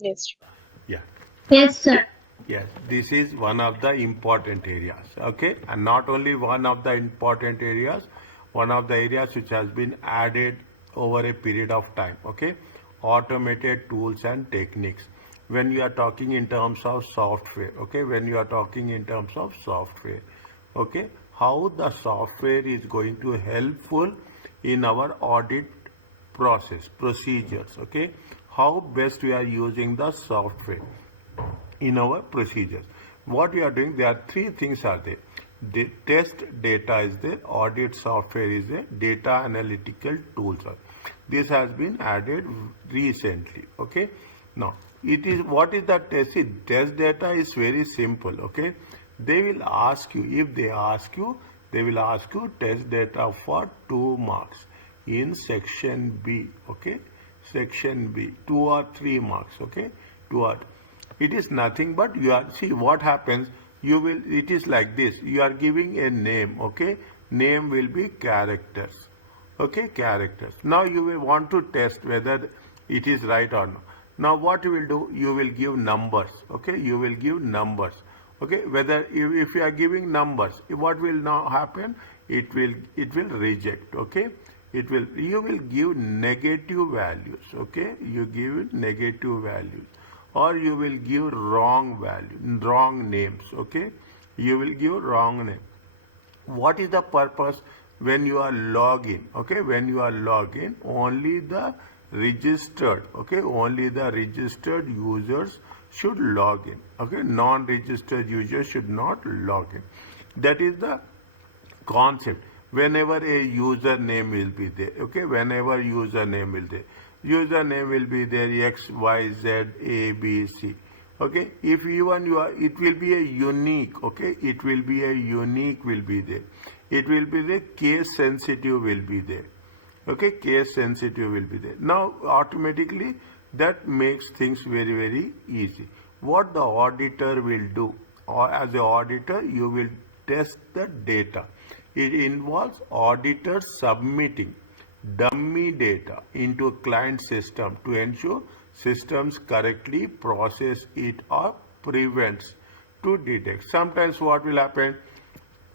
Yes. Yeah. Yes, sir. Yes, this is one of the important areas, okay? And not only one of the important areas, one of the areas which has been added over a period of time, okay? Automated tools and techniques. When you are talking in terms of software, okay? When you are talking in terms of software, okay? How the software is going to helpful in our audit process, procedures, okay? How best we are using the software in our procedures. What we are doing, there are three things are there. The test data is there, audit software is there, data analytical tools are. This has been added recently. Okay. Now, it is what is the test? Test data is very simple. Okay. They will ask you, if they ask you, they will ask you test data for 2 marks in section B. Okay. Section B, 2 or 3 marks. Okay. 2 or it is nothing but you are see what happens. You will it is like this. You are giving a name. Okay, name will be characters. Okay, characters. Now you will want to test whether it is right or not. Now what you will do? You will give numbers. Okay, you will give numbers. Okay, whether if you are giving numbers, what will now happen? It will reject. Okay, it will you will give negative values. Okay, you give negative values, or you will give wrong value, wrong names. Okay, you will give wrong name. What is the purpose? When you are login, okay, when you are login, only the registered, okay, only the registered users should log in. Okay, non-registered users should not log in. That is the concept. Whenever a username will be there, okay, whenever username will there, username will be there XYZ ABC. Okay, if even you are, it will be a unique. Okay, it will be a unique will be there. It will be the case sensitive will be there. Okay, case sensitive will be there. Now automatically that makes things very very easy. What the auditor will do, or as an auditor you will test the data. It involves auditor submitting dummy data into a client system to ensure systems correctly process it or prevents to detect. Sometimes what will happen,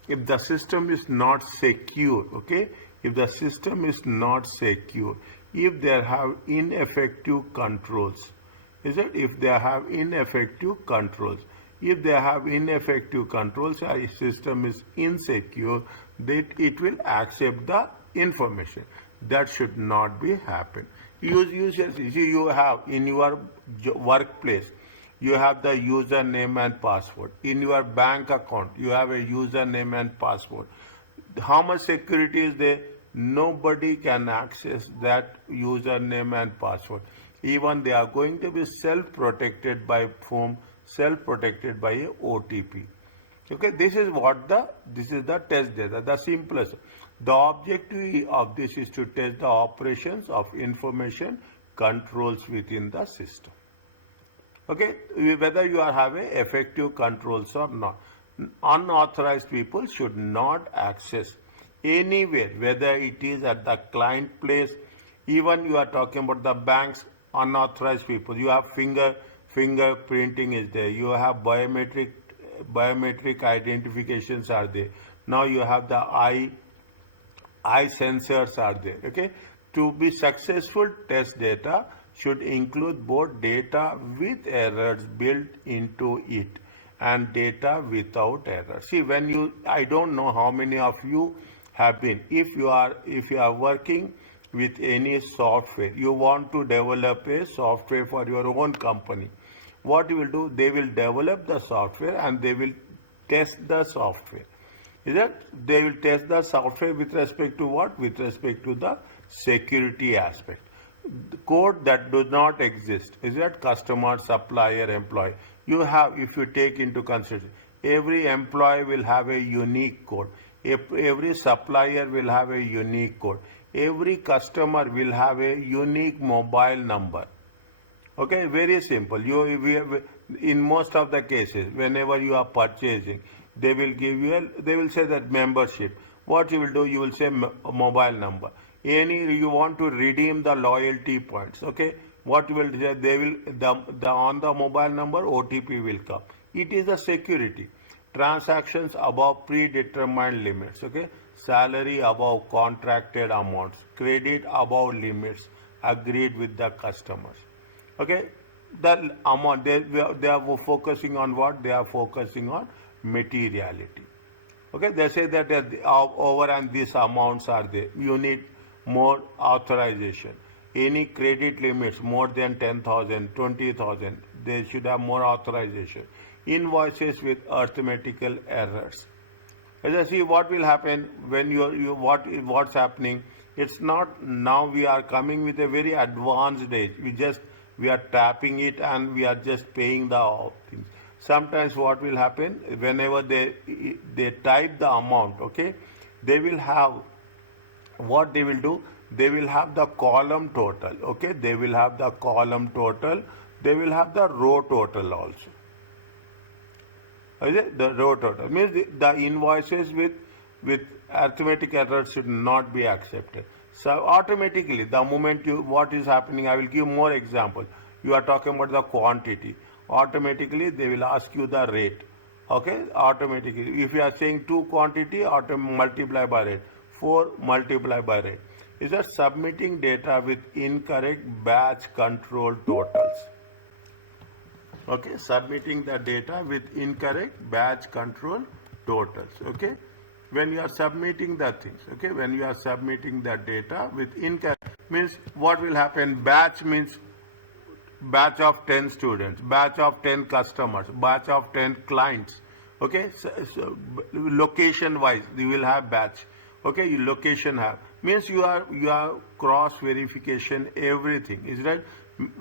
if the system is not secure, okay, if the system is not secure, if they have ineffective controls, is it, if they have ineffective controls, if they have ineffective controls, a system is insecure, that it will accept the information. That should not be happen. Usually you have in your workplace, you have the username and password. In your bank account, you have a username and password. How much security is there? Nobody can access that username and password. Even they are going to be self-protected by whom? Self-protected by a OTP. Okay, this is the test data, the simplest. The objective of this is to test the operations of information controls within the system. Okay, whether you are having effective controls or not. Unauthorized people should not access anywhere, whether it is at the client place, even you are talking about the banks, unauthorized people. You have fingerprinting is there. You have biometric identifications are there. Now you have the eye sensors are there. Okay, to be successful, test data should include both data with errors built into it and data without error. See, when you, I don't know how many of you have been, if you are working with any software, you want to develop a software for your own company. What you will do, they will develop the software and they will test the software. Is that they will test the software with respect to what? With respect to the security aspect. The code that does not exist, is that customer, supplier, employee. You have, if you take into consideration, every employee will have a unique code. Every supplier will have a unique code. Every customer will have a unique mobile number. Okay, very simple. In most of the cases, whenever you are purchasing, they will give you they will say that membership. What you will do, you will say mobile number. You want to redeem the loyalty points. Okay, what will they will the on the mobile number OTP will come. It is a security. Transactions above predetermined limits, okay? Salary above contracted amounts, credit above limits agreed with the customers. Okay, the amount they are focusing on what? They are focusing on materiality. Okay, they say that over and these amounts are there. You need more authorization. Any credit limits more than 10,000, 20,000, they should have more authorization. Invoices with arithmetical errors. As I see, what will happen when what's happening? It's not now we are coming with a very advanced age. We are tapping it and we are just paying the things. Sometimes what will happen whenever they type the amount, okay, they will have what they will do. They will have the column total, okay. They will have the column total. They will have the row total also. The row total means the invoices with arithmetic errors should not be accepted. So automatically, the moment what is happening, I will give more example. You are talking about the quantity. Automatically, they will ask you the rate. Okay, automatically. If you are saying 2 quantity, multiply by rate. 4 multiply by rate. Is that submitting data with incorrect batch control totals? Okay, submitting the data with incorrect batch control totals. Okay, when you are submitting the things, okay, when you are submitting the data with incorrect, means what will happen? Batch means batch of 10 students, batch of 10 customers, batch of 10 clients. Okay, so location wise you will have batch. Okay, you location have means you are cross verification everything, is right?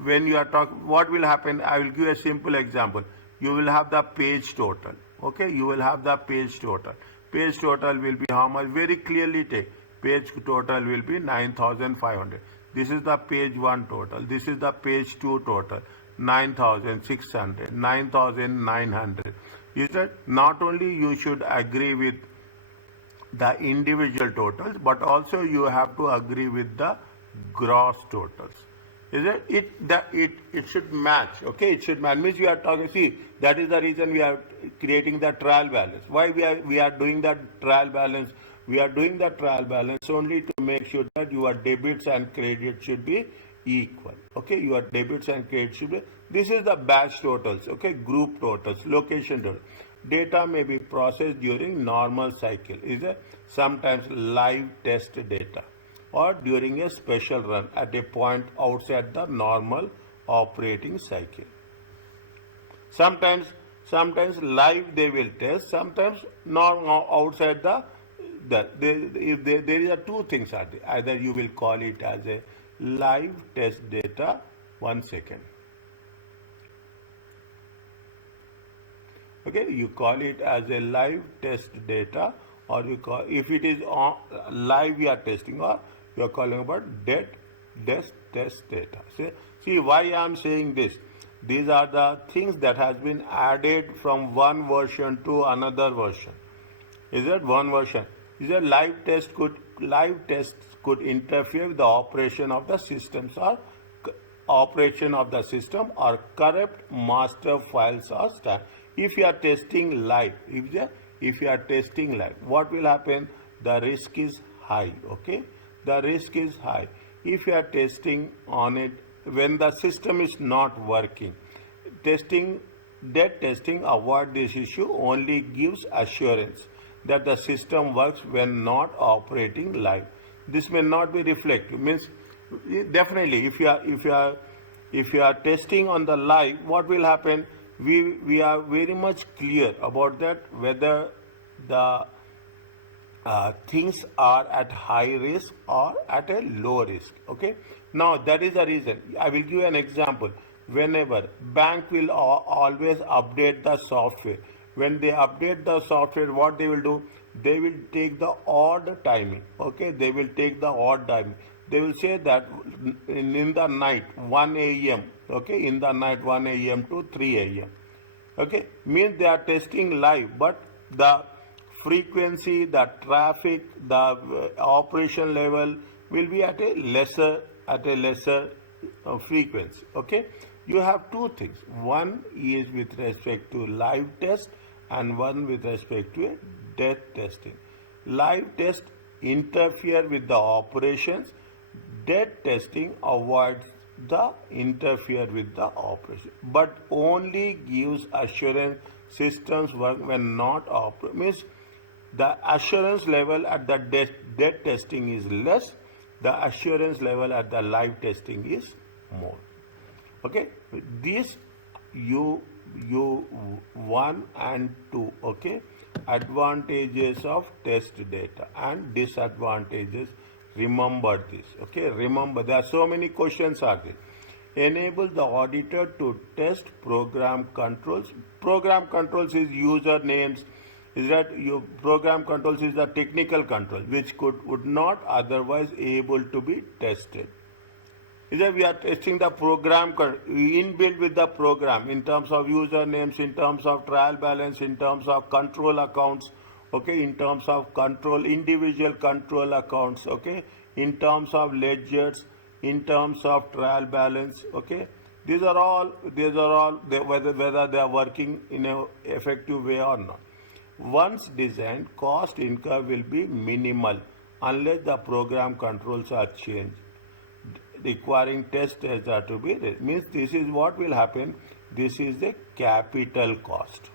When you are talking, what will happen? I will give a simple example. You will have the page total. Okay, you will have the page total. Page total will be how much? Very clearly take. Page total will be 9,500. This is the page 1 total. This is the page 2 total. 9,600, 9,900. Is that not only you should agree with the individual totals, but also you have to agree with the gross totals. Is it? It should match. Okay, it should match. Means you are talking. See, that is the reason we are creating the trial balance. Why we are doing that trial balance? We are doing the trial balance only to make sure that your debits and credits should be equal. Okay, your debits and credits should be. This is the batch totals. Okay, group totals, location totals. Data may be processed during normal cycle. Is it? Sometimes live test data, or during a special run at a point outside the normal operating cycle. Sometimes live they will test, sometimes outside there is a 2 things are there. Either you will call it as a live test data. 1 second. Okay, you call it as a live test data, or you call, if it is on live you are testing, or you are calling about dead test data. See why I am saying this. These are the things that has been added from one version to another version. Is that one version? Is a live tests could interfere with the operation of the systems, or operation of the system, or corrupt master files or stuff. If you are testing live, if you are testing live, what will happen? The risk is high. Okay, the risk is high. If you are testing on it when the system is not working, dead testing avoid this issue, only gives assurance that the system works when not operating live. This may not be reflective. Means definitely if you are testing on the live, what will happen? We are very much clear about that, whether the things are at high risk or at a low risk. Okay, now that is the reason. I will give you an example. Whenever bank will always update the software, when they update the software, what they will do? They will take the odd timing. Okay, they will take the odd timing. They will say that in the night 1 a.m. Okay, in the night 1 a.m. to 3 a.m. Okay, means they are testing live, but the frequency, the traffic, the operation level will be at a lesser frequency. Okay, you have two things. One is with respect to live test and one with respect to a death testing. Live test interfere with the operations. Death testing avoids the interfere with the operation, but only gives assurance systems work when not means the assurance level at the death testing is less, the assurance level at the live testing is more. Okay, these you 1 and 2, okay, advantages of test data and disadvantages. Remember this, okay, remember there are so many questions are there. Enable the auditor to test program controls. Program controls is user names, is that your program controls is the technical control which would not otherwise able to be tested. Is that we are testing the program inbuilt with the program in terms of usernames, in terms of trial balance, in terms of control accounts, okay, in terms of control, individual control accounts, okay, in terms of ledgers, in terms of trial balance, okay. These are all whether they are working in an effective way or not. Once designed, cost incurred will be minimal unless the program controls are changed, requiring test data to be raised. Means this is what will happen. This is the capital cost.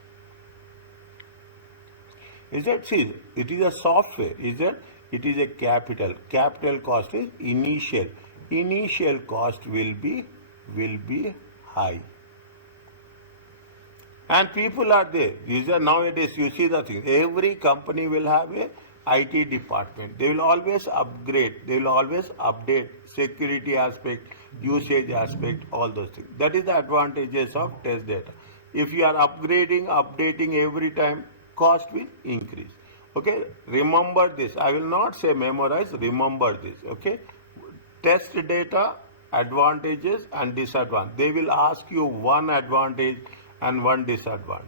Is that, see, it is a software, is that it is a capital. Capital cost is initial. Initial cost will be high. And people are there. These are nowadays, you see the thing. Every company will have a IT department. They will always upgrade. They will always update security aspect, usage aspect, all those things. That is the advantages of test data. If you are updating every time, cost will increase. Okay, remember this. I will not say memorize, remember this. Okay, test data, advantages and disadvantages. They will ask you one advantage and one disadvantage.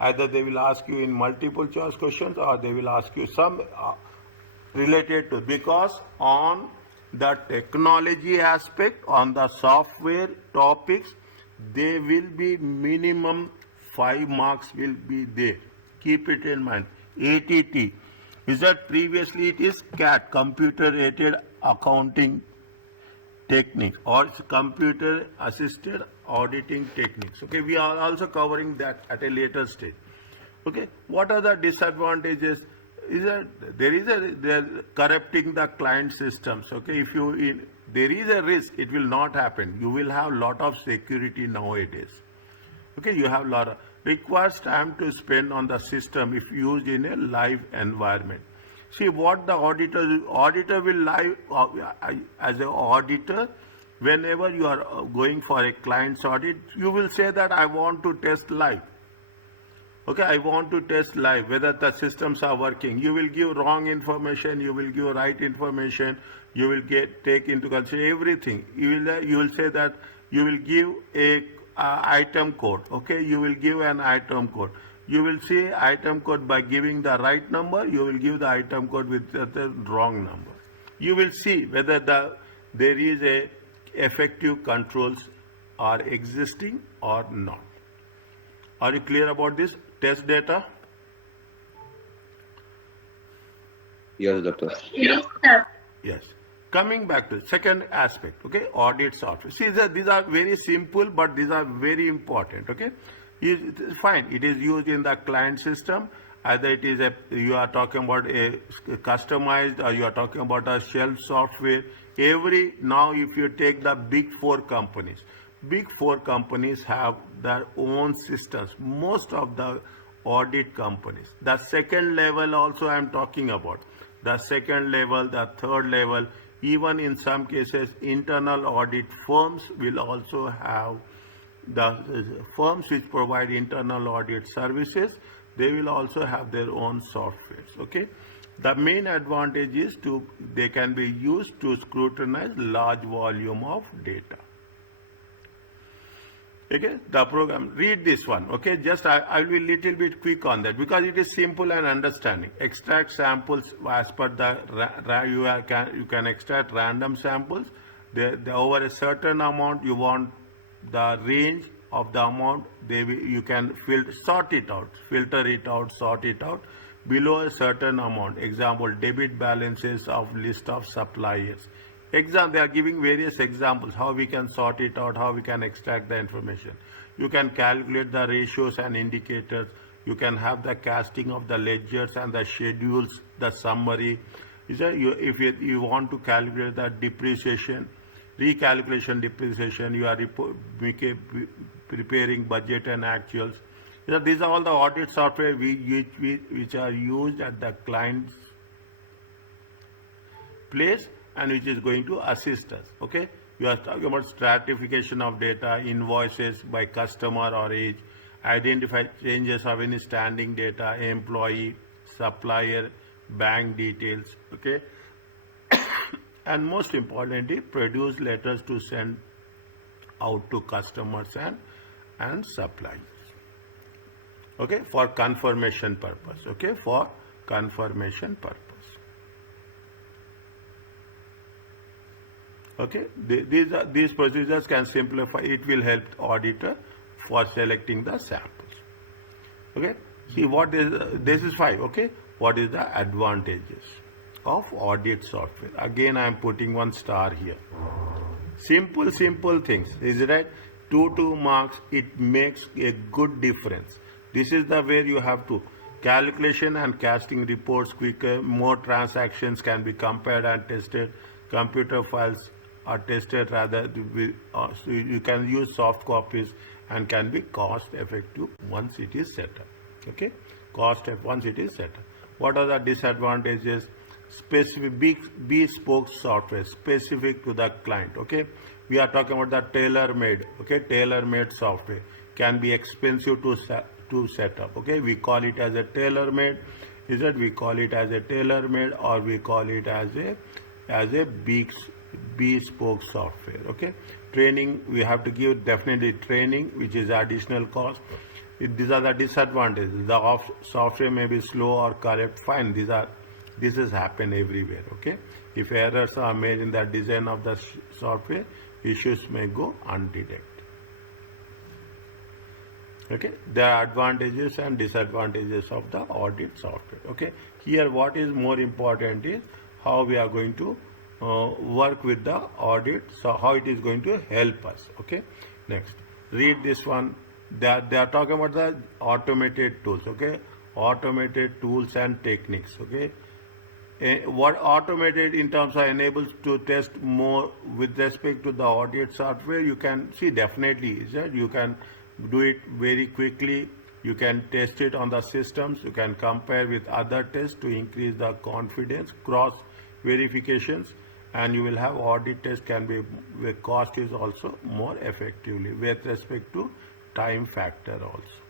Either they will ask you in multiple choice questions or they will ask you some related to, because on the technology aspect, on the software topics, they will be minimum 5 marks will be there. Keep it in mind. ATT is that previously it is CAT, computer aided accounting techniques, or computer assisted auditing techniques. Okay, we are also covering that at a later stage. Okay, what are the disadvantages? Is that they're corrupting the client systems. Okay, if there is a risk, it will not happen. You will have lot of security nowadays. Okay, you have lot of requires time to spend on the system if used in a live environment. See what the auditor will live as an auditor. Whenever you are going for a client's audit, you will say that I want to test live. Okay, I want to test live whether the systems are working. You will give wrong information, you will give right information, you will take into consideration everything. You will say that you will give a item code. Okay, you will give an item code. You will see item code by giving the right number. You will give the item code with the wrong number. You will see whether there is a effective controls are existing or not. Are you clear about this? Test data? Yes, doctor. Yes, sir. Yes. Coming back to the second aspect, okay, audit software. See, these are very simple, but these are very important, okay. Fine, it is used in the client system. Either it is you are talking about a customized or you are talking about a shelf software. Now if you take the big four companies have their own systems. Most of the audit companies. The second level also I am talking about. The second level, the third level, even in some cases internal audit firms will also have the firms which provide internal audit services. They will also have their own softwares. Okay, the main advantage is they can be used to scrutinize large volume of data. Okay, the program, read this one. Okay, just I will be little bit quick on that because it is simple and understanding. Extract samples as per the you can extract random samples. over a certain amount, you want the range of the amount, you can sort it out, filter it out, sort it out below a certain amount. Example, debit balances of list of suppliers. They are giving various examples how we can sort it out, how we can extract the information. You can calculate the ratios and indicators. You can have the casting of the ledgers and the schedules, the summary. If you want to calculate the depreciation, recalculation depreciation, you are preparing budget and actuals. These are all the audit software which are used at the client's place and which is going to assist us. Okay, you are talking about stratification of data, invoices by customer or age, identify changes of any standing data, employee, supplier, bank details. Okay, and most importantly, produce letters to send out to customers and suppliers. Okay, for confirmation purpose. Okay, for confirmation purpose. Okay, these procedures can simplify. It will help auditor for selecting the samples. Okay, see what is this is 5. Okay, what is the advantages of audit software? Again, I am putting 1 star here. Simple things. Is it right? 2 marks. It makes a good difference. This is the where you have to calculation and casting reports quicker. More transactions can be compared and tested. Computer files are tested rather. So you can use soft copies and can be cost effective once it is set up. Okay, once it is set up. What are the disadvantages? Specific bespoke software specific to the client. Okay, we are talking about the tailor-made. Okay, tailor-made software can be expensive to set up. Okay, we call it as a tailor-made. Is that we call it as a tailor-made or we call it as a bespoke software. Okay, training, we have to give definitely training, which is additional cost. These are the disadvantages. The software may be slow or corrupt. Fine, this has happened everywhere. Okay, if errors are made in the design of the software, issues may go undetected. Okay, there are advantages and disadvantages of the audit software. Okay, here what is more important is how we are going to work with the audit, so how it is going to help us. Okay, next, read this one. They are talking about the automated tools. Okay, automated tools and techniques. Okay, what automated in terms of enables to test more with respect to the audit software. You can see definitely is that you can do it very quickly. You can test it on the systems. You can compare with other tests to increase the confidence, cross verifications, and you will have audit test can be where cost is also more effectively with respect to time factor also.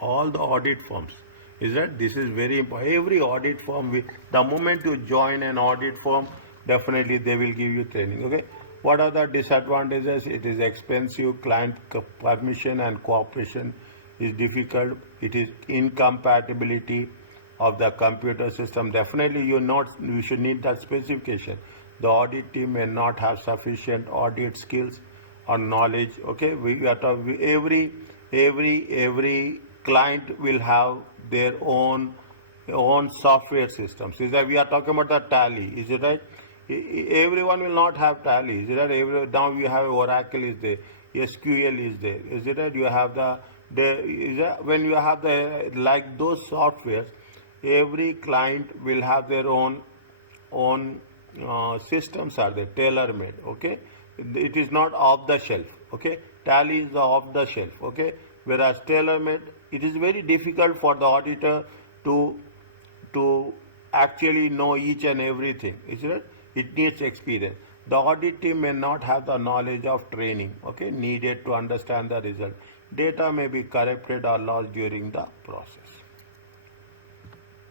All the audit firms is that this is very important. Every audit firm, the moment you join an audit firm, definitely they will give you training. Okay, what are the disadvantages? It is expensive, client permission and cooperation is difficult. It is incompatibility of the computer system. Definitely you should need that specification. The audit team may not have sufficient audit skills or knowledge. Okay, we are talking every client will have their own software systems. Is that we are talking about the Tally? Is it right? Everyone will not have Tally. Is it right? Now you have Oracle is there, SQL is there. Is it right? You have when you have like those softwares, every client will have their own systems are there, tailor-made. Okay, it is not off the shelf. Okay, Tally is the off the shelf. Okay, whereas tailor-made, it is very difficult for the auditor to actually know each and everything. Is it? It needs experience. The audit team may not have the knowledge of training, okay, needed to understand the result. Data may be corrupted or lost during the process.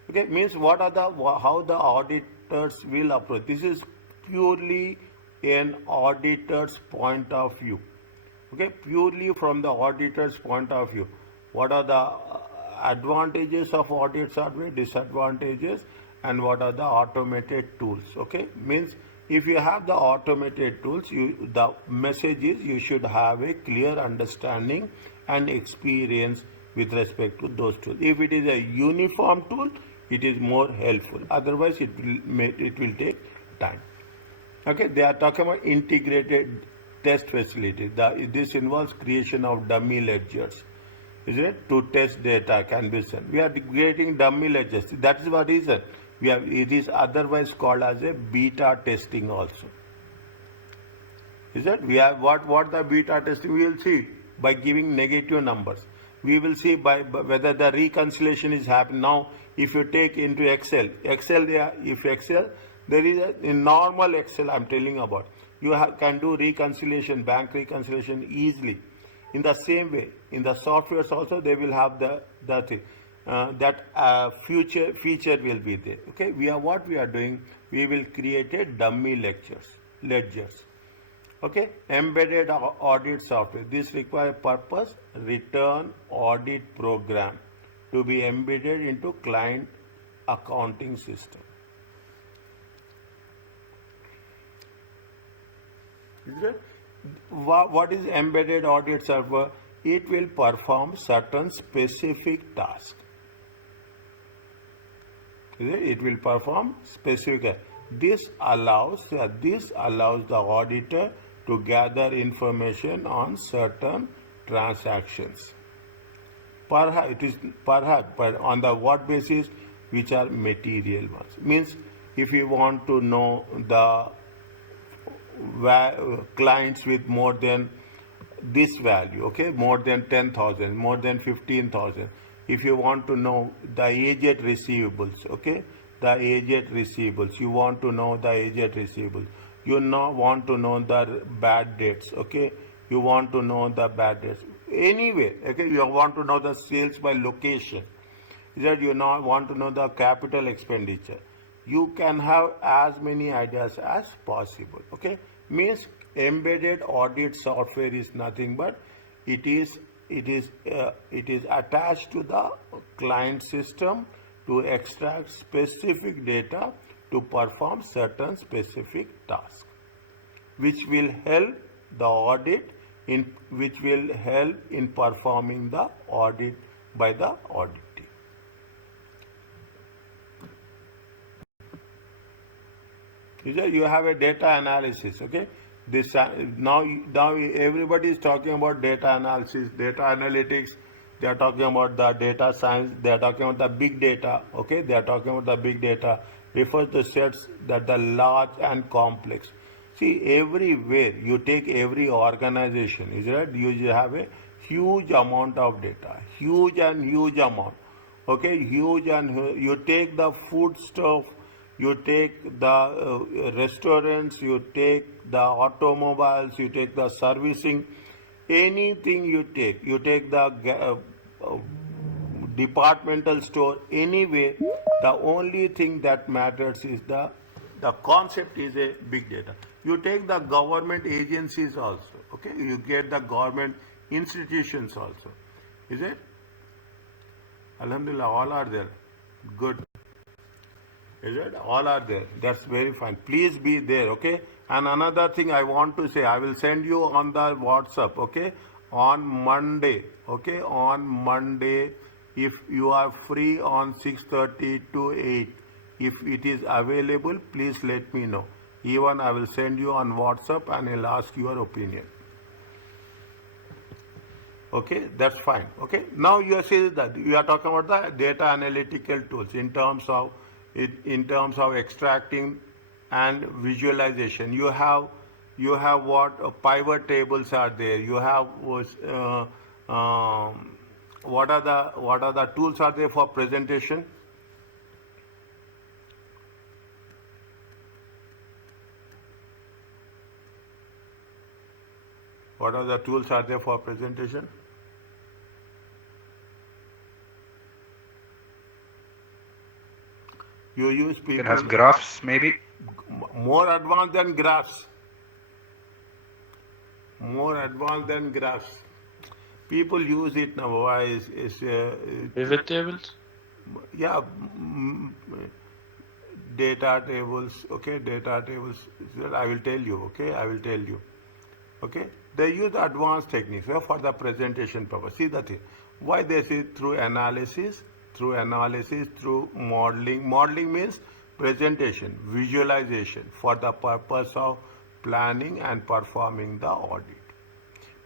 Okay, means how the auditors will approach. This is purely an auditor's point of view. Okay, purely from the auditor's point of view. What are the advantages of audit software, disadvantages, and what are the automated tools? Okay, means If you have the automated tools, the message is you should have a clear understanding and experience with respect to those tools. If it is a uniform tool, it is more helpful. Otherwise, it will take time. Okay, they are talking about integrated test facility. This involves creation of dummy ledgers. Is it? To test data can be sent. We are creating dummy ledgers. That is what reason. It is otherwise called as a beta testing also. Is it? We have what the beta testing we will see by giving negative numbers. We will see by whether the reconciliation is happening. Now, if you take into Excel, there is in normal Excel I'm telling about. You can do reconciliation, bank reconciliation easily. In the same way, in the softwares also they will have the thing. Feature will be there. Okay, what we are doing, we will create a dummy ledgers. Okay, embedded audit software. This requires purpose return audit program to be embedded into client accounting system. Is it? What is embedded audit server? It will perform certain specific tasks. It will perform specific. This allows the auditor to gather information on certain transactions. Perhaps, but on the what basis? Which are material ones. Means if you want to know the clients with more than this value, okay, more than 10,000, more than 15,000. If you want to know the aged receivables, okay, the aged receivables, you want to know the aged receivables. You now want to know the bad debts, okay, you want to know the bad debts. Anyway, okay, you want to know the sales by location. That you now want to know the capital expenditure. You can have as many ideas as possible. Okay, means embedded audit software is nothing but it is attached to the client system to extract specific data to perform certain specific tasks, which will help the audit in performing the audit by the audit team. You have a data analysis, okay? This now everybody is talking about data analysis, data analytics. They are talking about the data science. They are talking about the big data, okay? They are talking about the big data. Refers to sets that the large and complex. See, everywhere you take every organization, is right? You have a huge amount of data, huge amount, okay? You take the food stuff. You take the restaurants, you take the automobiles, you take the servicing, anything you take the departmental store, anyway, the only thing that matters is the concept is a big data. You take the government agencies also, okay, you get the government institutions also, is it? Alhamdulillah, all are there, good. Is it? All are there. That's very fine. Please be there, okay? And another thing I want to say, I will send you on the WhatsApp, okay? On Monday, okay? On Monday, if you are free on 6:30 to 8, if it is available, please let me know. Even I will send you on WhatsApp and I'll ask your opinion. Okay, that's fine. Okay, now you are saying that you are talking about the data analytical tools in terms of extracting and visualization. You have what pivot tables are there. You have what are the tools are there for presentation? What are the tools are there for presentation? You use people. It has graphs, maybe. More advanced than graphs. More advanced than graphs. People use it nowadays. Pivot tables? Yeah. data tables, okay, data tables, I will tell you, okay, I will tell you. Okay, they use advanced techniques for the presentation purpose. See the thing. Why they say through analysis, through modeling. Modeling means presentation, visualization for the purpose of planning and performing the audit.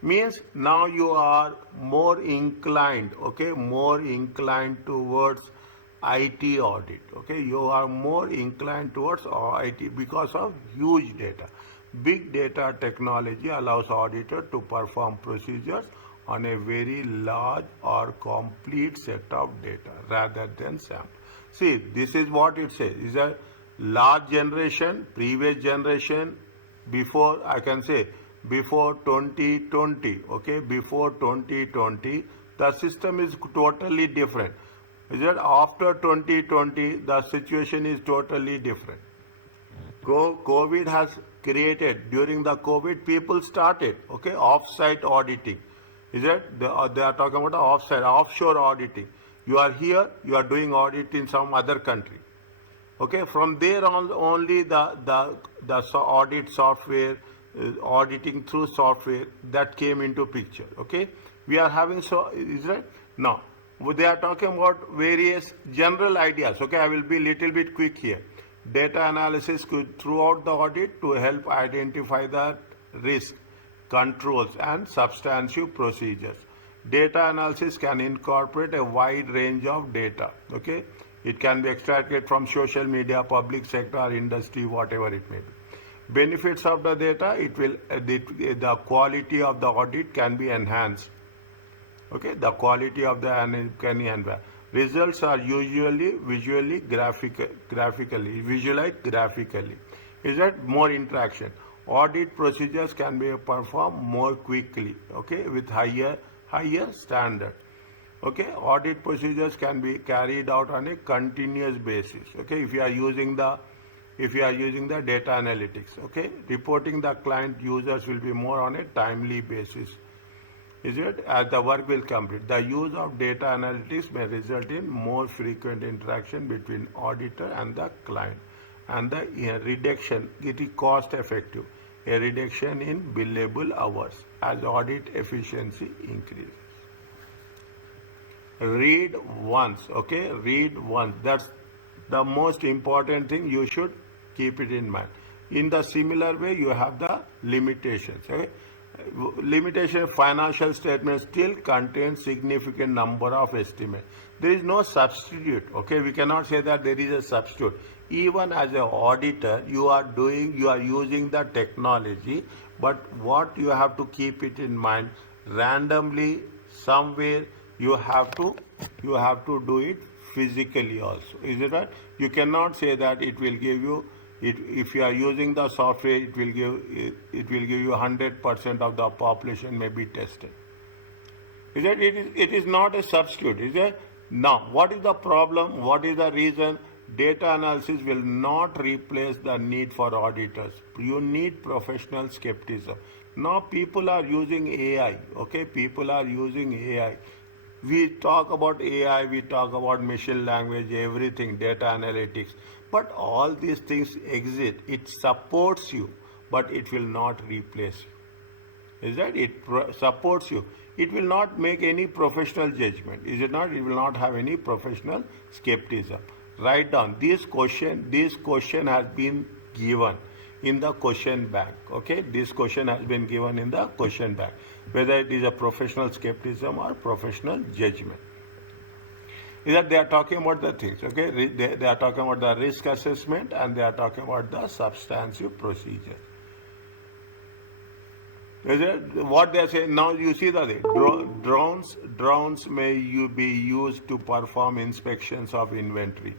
Means now you are more inclined, okay, more inclined towards IT audit. Okay, you are more inclined towards IT because of huge data. Big data technology allows auditor to perform procedures on a very large or complete set of data rather than sample. See, this is what it says. Is a large generation, previous generation, before I can say before 2020, okay, before 2020, the system is totally different. Is that after 2020, the situation is totally different. COVID has created, during the COVID, people started, okay, off-site auditing. Is it? They are talking about off-site, offshore auditing. You are here, you are doing audit in some other country. Okay, from there on only the audit software, auditing through software that came into picture. Okay, we are having is right now. They are talking about various general ideas. Okay, I will be little bit quick here. Data analysis throughout the audit to help identify the risk, controls, and substantive procedures. Data analysis can incorporate a wide range of data. Okay, it can be extracted from social media, public sector, industry, whatever it may be. Benefits of the data, the quality of the audit can be enhanced. Okay, the quality of the can be enhanced. Results are usually graphically visualized graphically. Is that more interaction? Audit procedures can be performed more quickly. Okay, with higher standard. Okay, audit procedures can be carried out on a continuous basis. Okay, if you are using the data analytics. Okay, reporting the client users will be more on a timely basis. Is it? As the work will complete. The use of data analytics may result in more frequent interaction between auditor and the client. And the reduction, it is cost effective. A reduction in billable hours as audit efficiency increases. Read once, okay? Read once. That's the most important thing. You should keep it in mind. In the similar way, you have the limitations, okay? Limitation financial statement still contains significant number of estimates. There is no substitute. Okay, we cannot say that there is a substitute. Even as an auditor, you are using the technology, but what you have to keep it in mind, randomly somewhere you have to do it physically also. Is it right? You cannot say that it will give you. If you are using the software, it will give you 100% of the population may be tested. Is that it is not a substitute, is it? Now, what is the problem? What is the reason? Data analysis will not replace the need for auditors. You need professional skepticism. Now people are using AI, okay? People are using AI. We talk about AI, we talk about machine language, everything, data analytics. But all these things exist. It supports you, but it will not replace you. Is that? It supports you. It will not make any professional judgment. Is it not? It will not have any professional skepticism. Write down this question. This question has been given in the question bank. Okay, this question has been given in the question bank. Whether it is a professional skepticism or professional judgment. Is that they are talking about the things, okay? They are talking about the risk assessment and they are talking about the substantive procedure. Is it what they are saying? Now you see that drones may be used to perform inspections of inventory.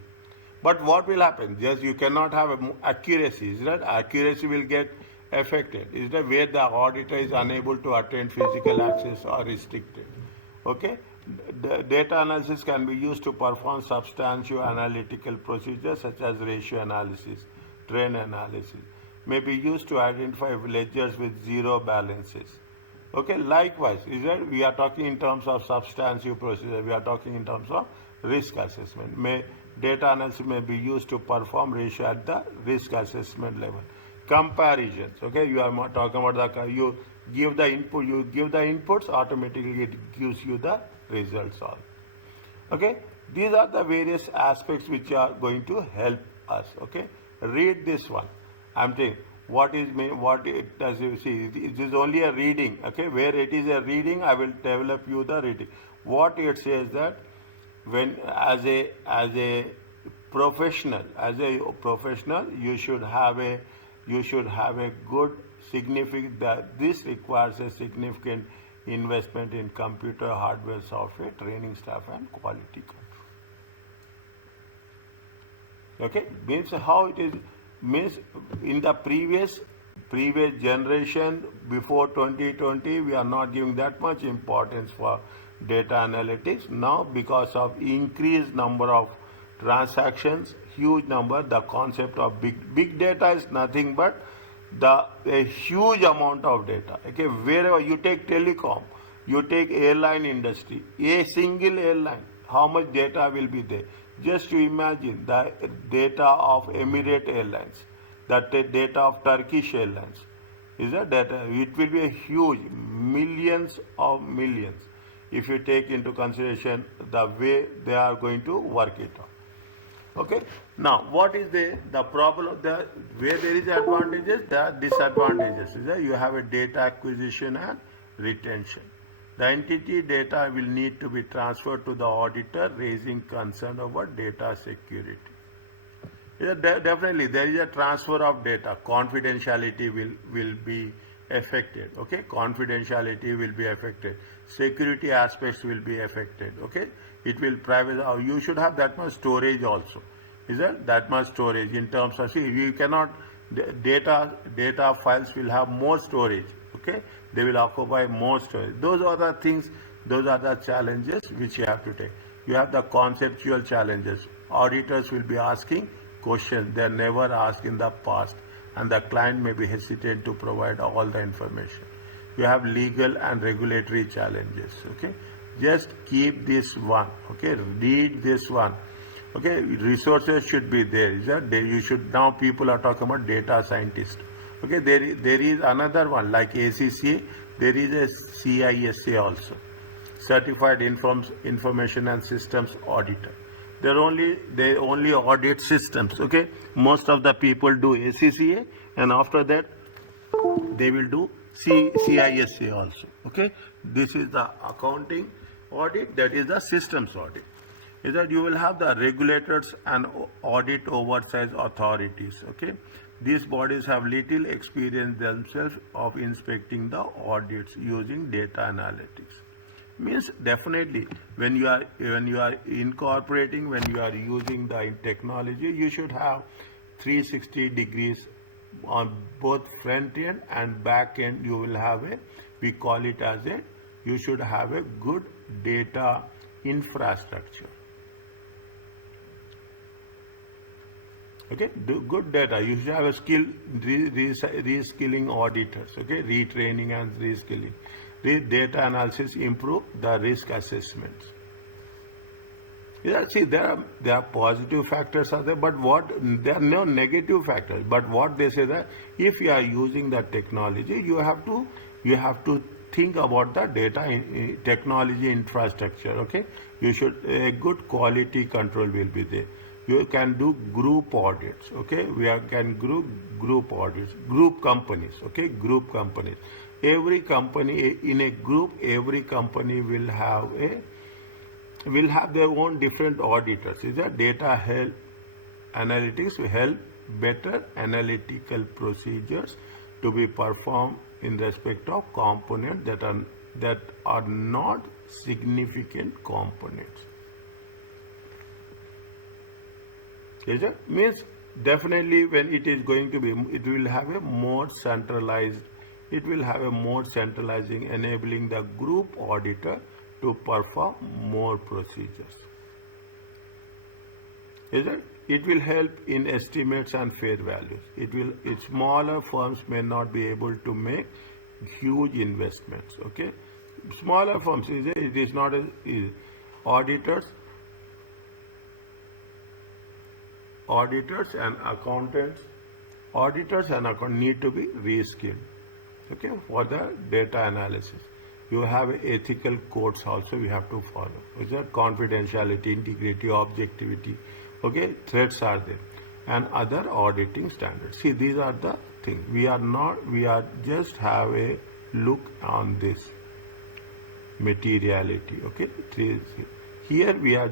But what will happen? Just you cannot have accuracy. Is that accuracy will get affected? Is that where the auditor is unable to attain physical access or restricted? Okay. The data analysis can be used to perform substantive analytical procedures such as ratio analysis, trend analysis. May be used to identify ledgers with zero balances. Okay, likewise, is that we are talking in terms of substantive procedure, we are talking in terms of risk assessment. May Data analysis may be used to perform ratio at the risk assessment level. Comparisons, okay, you are talking about you give the input, you give the inputs, automatically it gives you the results all. Okay, these are the various aspects which are going to help us. Okay, read this one. I'm saying what it does. You see, it is only a reading. Okay, where it is a reading, I will develop you the reading. What it says that when as a professional, you should have a good significant, that this requires a significant investment in computer hardware, software, training staff and quality control. Okay, means how it is, means in the previous generation before 2020 we are not giving that much importance for data analytics. Now because of increased number of transactions, huge number, the concept of big data is nothing but a huge amount of data. Okay, wherever you take telecom, you take airline industry, a single airline, how much data will be there? Just to imagine the data of Emirate Airlines, the data of Turkish Airlines, is a data. It will be a huge, millions of millions, if you take into consideration the way they are going to work it out. Okay. Now, what is the problem? Where there is advantages, there are disadvantages. Is that you have a data acquisition and retention. The entity data will need to be transferred to the auditor, raising concern about data security. Definitely, there is a transfer of data. Confidentiality will be affected. Okay, confidentiality will be affected. Security aspects will be affected. Okay, it will private. You should have that much storage also. Is that much storage in terms of, see, you cannot, data files will have more storage. Okay, they will occupy more storage. Those are the things, those are the challenges which you have to take. You have the conceptual challenges. Auditors will be asking questions they never asked in the past, and the client may be hesitant to provide all the information. You have legal and regulatory challenges. Okay, just keep this one. Okay, read this one. Okay, resources should be there. You should, now people are talking about data scientist. Okay, there is another one like ACCA. There is a CISA also, Certified Information and Systems Auditor. They only audit systems. Okay, most of the people do ACCA, and after that they will do CISA also. Okay, this is the accounting audit, that is the systems audit. Is that you will have the regulators and audit oversight authorities. Okay, these bodies have little experience themselves of inspecting the audits using data analytics. Means definitely when you are incorporating, when you are using the technology, you should have 360 degrees on both front end and back end. You will have we call it as you should have a good data infrastructure. Okay, good data. You should have a reskilling auditors. Okay, retraining and reskilling. Data analysis improve the risk assessments. Yeah, see, there are positive factors are there, but there are no negative factors. But what they say that if you are using the technology, you have to think about the data technology infrastructure. Okay, you should, a good quality control will be there. You can do group audits. Okay, can group audits, group companies. Okay, group companies. Every company in a group, every company will have their own different auditors. Is that data help analytics will help better analytical procedures to be performed in respect of components that are not significant components. Is that means definitely when it is going to be, it will have a more centralized. It will have a more centralizing, enabling the group auditor to perform more procedures. Is it? It will help in estimates and fair values. Smaller firms may not be able to make huge investments. Okay, smaller firms, it is not auditors. auditors and accountants need to be reskilled, okay, for the data analysis. You have ethical codes also we have to follow. Is that confidentiality, integrity, objectivity, okay, threats are there, and other auditing standards. See, these are the things. We are just have a look on this materiality, okay. Here we are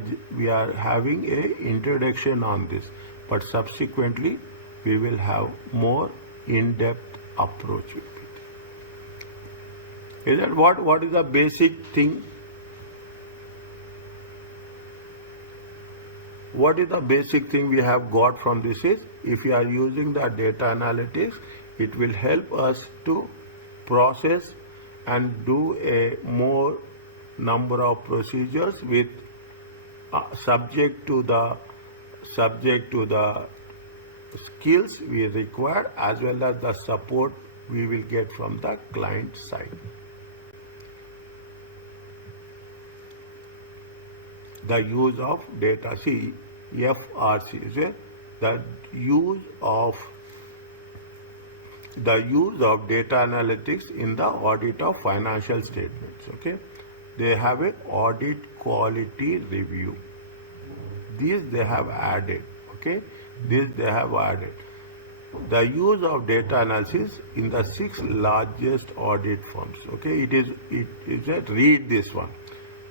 having a introduction on this, but subsequently we will have more in-depth approach with it. Is that what is the basic thing? What is the basic thing we have got from this is, if we are using the data analytics, it will help us to process and do a more number of procedures with subject to the skills we require, as well as the support we will get from the client side. The use of data, see, FRC is the use of data analytics in the audit of financial statements. Okay, they have a audit quality review. These they have added. Okay, this they have added. The use of data analysis in the 6 largest audit firms. Okay, it is that read this one.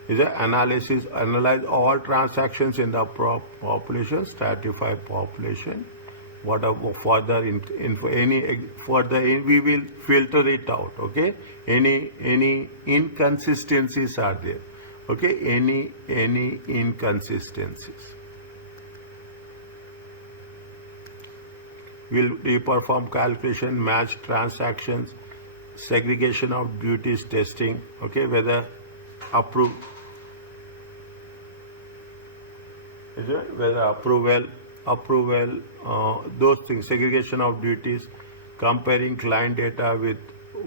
Is an analyze all transactions in the population, stratified population. Whatever further we will filter it out. Okay, any inconsistencies are there. Okay, any inconsistencies. Will perform calculation, match transactions, segregation of duties testing. Okay, whether approve. Is it? Whether approval, those things, segregation of duties, comparing client data with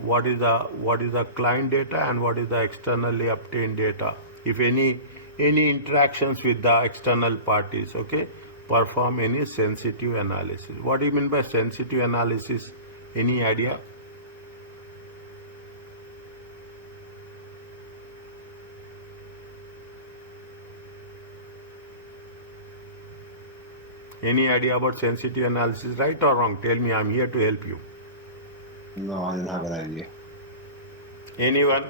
what is the client data and what is the externally obtained data. If any interactions with the external parties, okay, perform any sensitive analysis. What do you mean by sensitive analysis? Any idea? Any idea about sensitive analysis, right or wrong? Tell me, I'm here to help you. No, I don't have an idea. Anyone?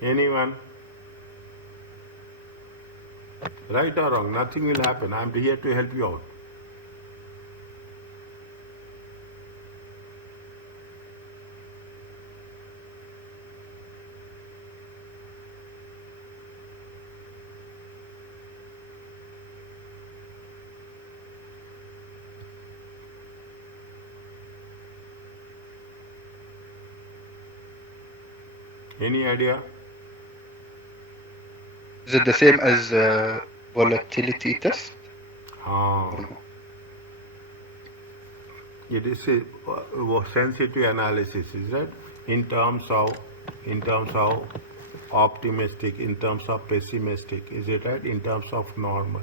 Anyone? Right or wrong? Nothing will happen. I'm here to help you out. Any idea? Is it the same as volatility test? It is a sensitive analysis, is that in terms of optimistic, in terms of pessimistic, is it right? In terms of normal,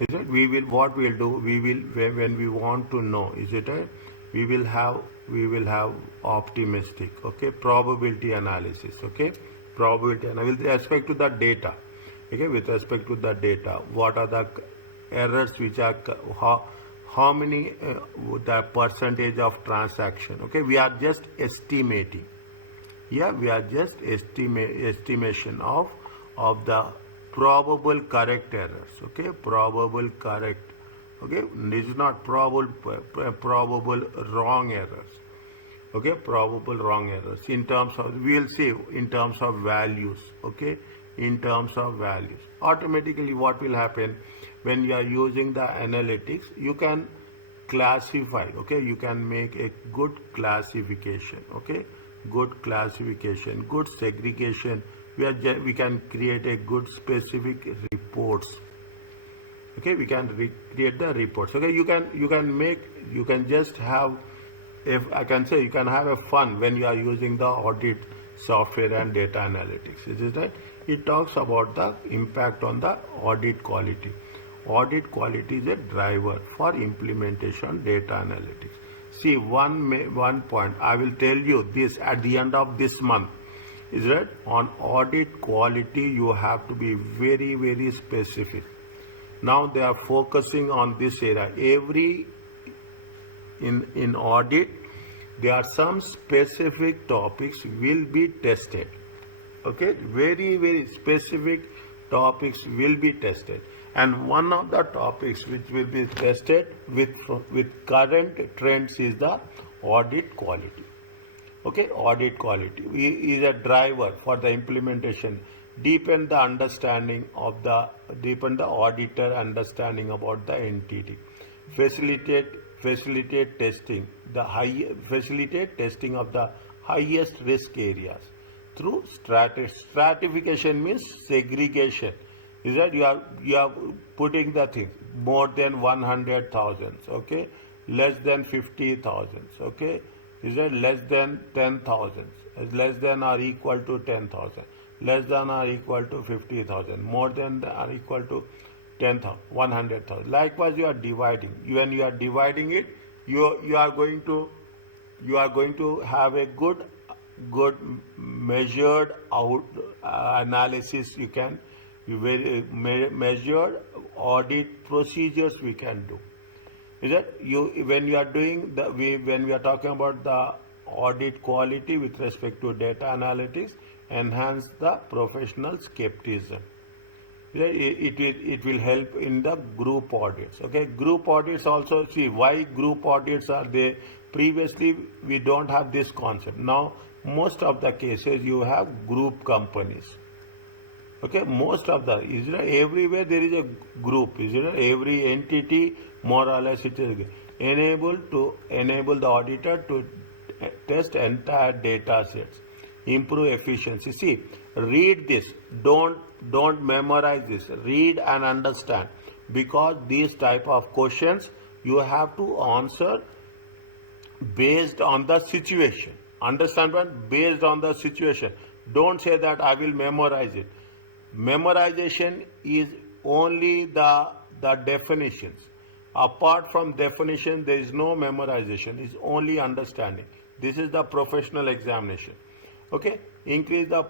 is it? What we'll do, when we want to know, is it right? We will have optimistic, okay, probability analysis, okay, probability analysis with respect to the data, okay, with respect to the data, what are the errors which are, how many the percentage of transaction, okay, we are just estimating. Yeah, we are just estimation of the probable correct errors, okay, probable correct. Okay, this is not probable wrong errors. Okay, probable wrong errors. In terms of, we will say in terms of values. Okay, in terms of values. Automatically, what will happen when you are using the analytics? You can classify. Okay, you can make a good classification. Okay, good classification, good segregation. We can create a good specific reports. Okay, we can create the reports. Okay, you can just have, if I can say, you can have a fun when you are using the audit software and data analytics. Is it right? It talks about the impact on the audit quality. Audit quality is a driver for implementation data analytics. See, one point I will tell you this at the end of this month is that on audit quality you have to be very specific. Now they are focusing on this area. Every in audit there are some specific topics will be tested. Okay, very specific topics will be tested, and one of the topics which will be tested with current trends is the audit quality. Okay, audit quality is a driver for the implementation. Deepen the auditor understanding about the entity. Facilitate testing facilitate testing of the highest risk areas through stratification means segregation. Is that you are putting the things more than 100,000, okay, less than 50,000, okay, is that less than 10,000, less than or equal to 10,000, less than or equal to 50,000, more than or equal to 10,000, 100,000. Likewise, you are dividing. When you are dividing it, you are going to have a good measured out analysis. You can very measured audit procedures we can do. Is that you when you are doing when we are talking about the audit quality with respect to data analytics, enhance the professional skepticism. It will help in the group audits. Okay, group audits also, see why group audits are there. Previously we don't have this concept. Now most of the cases you have group companies. Okay, most of the everywhere there is a group. Every entity more or less it is enable the auditor to test entire data sets, improve efficiency. See, read this. Don't memorize this. Read and understand, because these type of questions you have to answer based on the situation. Understand what? Based on the situation. Don't say that I will memorize it. Memorization is only the definitions. Apart from definition, there is no memorization. It's only understanding. This is the professional examination. Okay, it will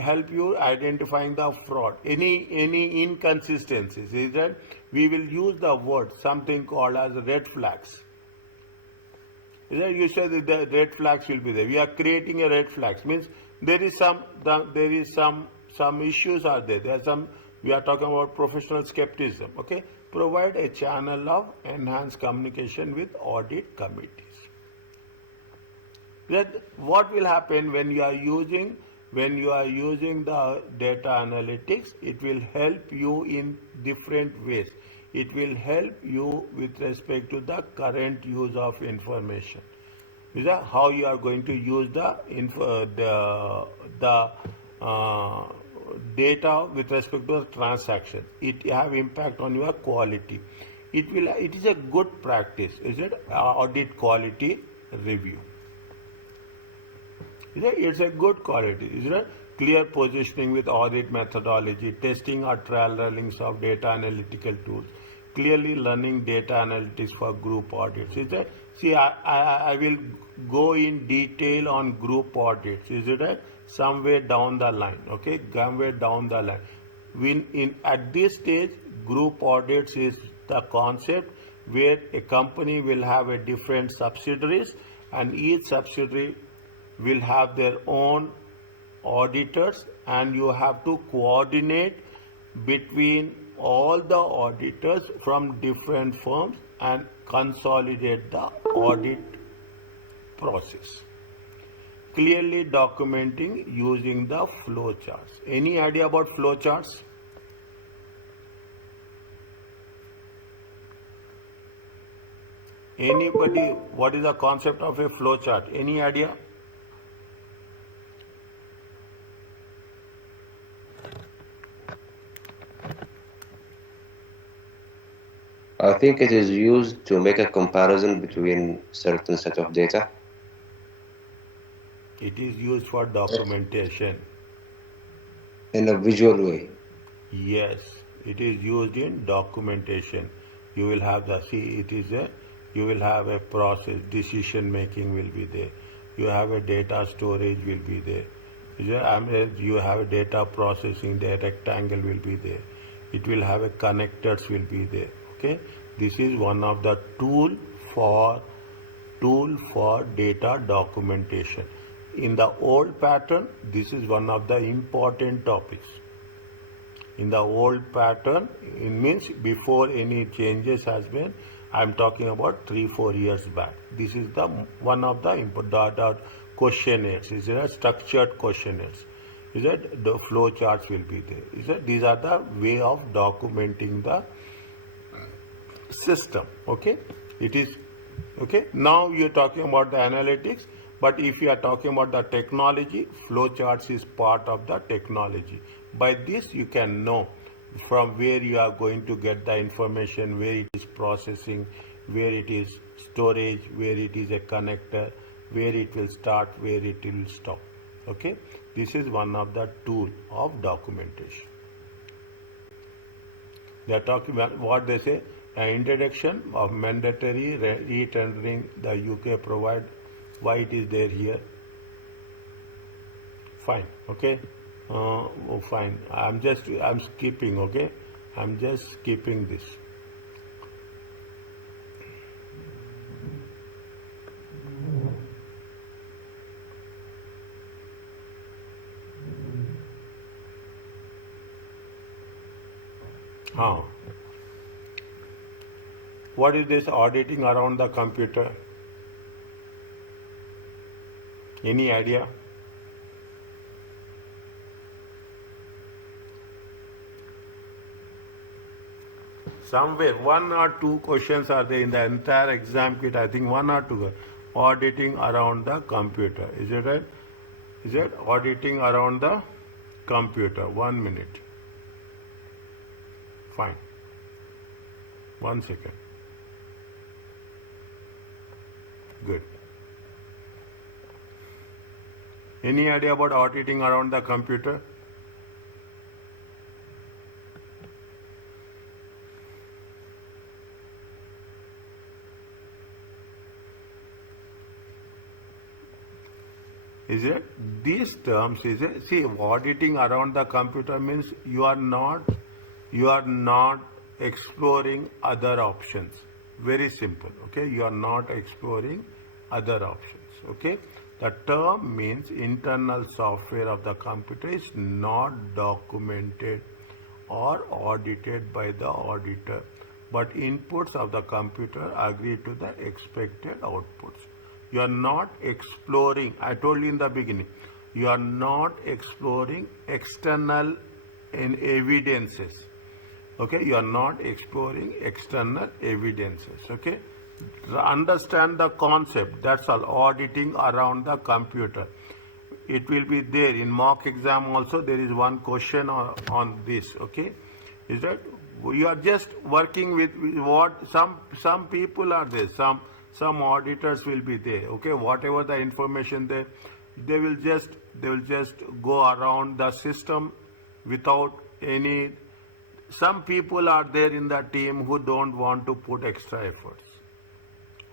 help you identifying the fraud, any inconsistencies. Is that we will use the word something called as red flags. Is that you say that the red flags will be there. We are creating a red flags, means there is some issues are there. There are some. We are talking about professional skepticism. Okay, provide a channel of enhanced communication with audit committees. That what will happen when you are using the data analytics? It will help you in different ways. It will help you with respect to the current use of information. Is that how you are going to use the data with respect to the transaction? It have impact on your quality. It is a good practice. Is it audit quality review? It's a good quality. Is it clear positioning with audit methodology, testing or trial runnings of data analytical tools, clearly learning data analytics for group audits? Is it? See, I will go in detail on group audits. Is it right? Somewhere down the line. Okay, somewhere down the line. At this stage, group audits is the concept where a company will have a different subsidiaries, and each subsidiary will have their own auditors, and you have to coordinate between all the auditors from different firms and consolidate the audit process. Clearly documenting using the flow charts. Any idea about flow charts? Anybody? What is the concept of a flow chart? Any idea? I think it is used to make a comparison between certain set of data. It is used for documentation. In a visual way. Yes, it is used in documentation. You will have the you will have a process, decision making will be there. You have a data storage will be there. You have a data processing, the rectangle will be there. It will have a connectors will be there. Okay, this is one of the for tool for data documentation. In the old pattern, this is one of the important topics. In the old pattern, it means before any changes has been, I'm talking about 3-4 years back. This is the one of the questionnaires. Is it a structured questionnaires? Is it the flow charts will be there? Is it these are the way of documenting the system? Okay, it is okay. Now you're talking about the analytics, but if you are talking about the technology, flow charts is part of the technology. By this, you can know from where you are going to get the information, where it is processing, where it is storage, where it is a connector, where it will start, where it will stop. Okay, this is one of the tool of documentation. They are talking about what they say, an introduction of mandatory re-tendering the UK provide. Why it is there here? Fine, okay. Fine. I'm skipping, okay. I'm just skipping this. What is this auditing around the computer? Any idea? Somewhere 1 or 2 questions are there in the entire exam kit. I think 1 or 2. Auditing around the computer. Is it right? Is it auditing around the computer? 1 minute. Fine. 1 second. Good. Any idea about auditing around the computer? Is it? These terms is it? See, auditing around the computer means you are not exploring other options. Very simple. Okay, you are not exploring other options. Okay, the term means internal software of the computer is not documented or audited by the auditor, but inputs of the computer agree to the expected outputs. You are not exploring, I told you in the beginning, you are not exploring external evidences. Okay, you are not exploring external evidences. Okay, understand the concept. That's all. Auditing around the computer. It will be there in mock exam also. There is one question on this. Okay, is that you are just working with what some people are there. Some auditors will be there. Okay, whatever the information they will just go around the system without any. Some people are there in the team who don't want to put extra efforts.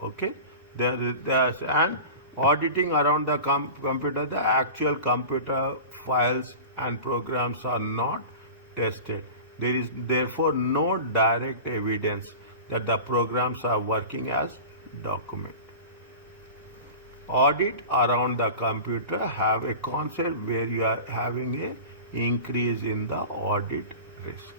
Okay, and auditing around the computer, the actual computer files and programs are not tested. There is therefore no direct evidence that the programs are working as document. Audit around the computer have a concept where you are having a increase in the audit risk.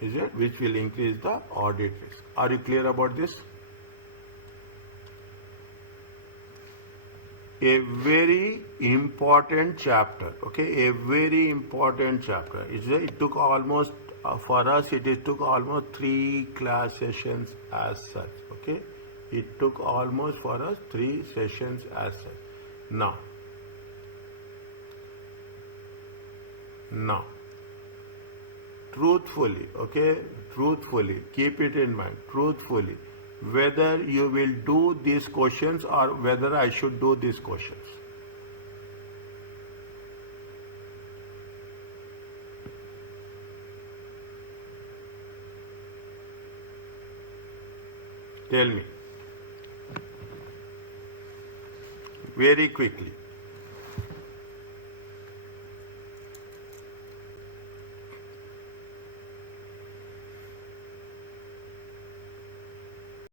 Is it? Which will increase the audit risk. Are you clear about this? A very important chapter. Okay, a very important chapter. It took almost for us. It took almost 3 class sessions as such. Okay, it took almost for us 3 sessions as such. Now. truthfully, okay, truthfully, keep it in mind, truthfully, whether you will do these questions or whether I should do these questions. Tell me very quickly.